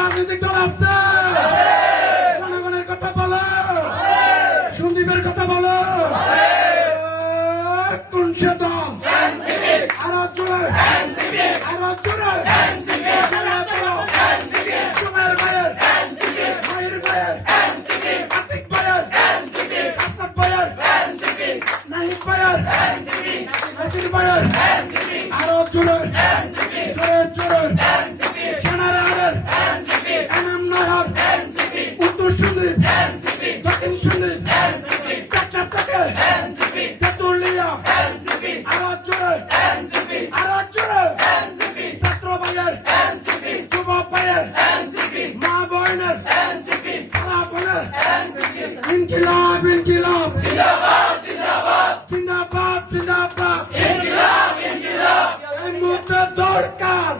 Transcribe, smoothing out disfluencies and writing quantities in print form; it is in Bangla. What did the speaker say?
রাজনৈতিক দল আছে, জনগণের কথা বলো, সন্দীপের কথা বলো, কোন সে দল? আরো জোরে, আরো জোরে, তোমার ভাইয়ের, ভাইয়ের ভাইয়ের, আতিক ভাইয়ের, আসনাদ ভাইয়ের, নাহিদ ভাইয়ের, নাসির ভাইয়ের, আরো জোরে, জোরে জোরে, সেনার আমের, এনাম নাহার, উত্তর সন্দীপ, দক্ষিণ সন্দীপ, কাটনা থেকে, তেতুলিয়া, আরো জোরে, আরো জোরে, ছাত্র ভাইয়ের, যুব ভাইয়ের, মা বোনের, খালা বোনের, ইনকিলাব ইনকিলাব, জিন্দাবাদ জিন্দাবাদ, এই মুহূর্তে দরকার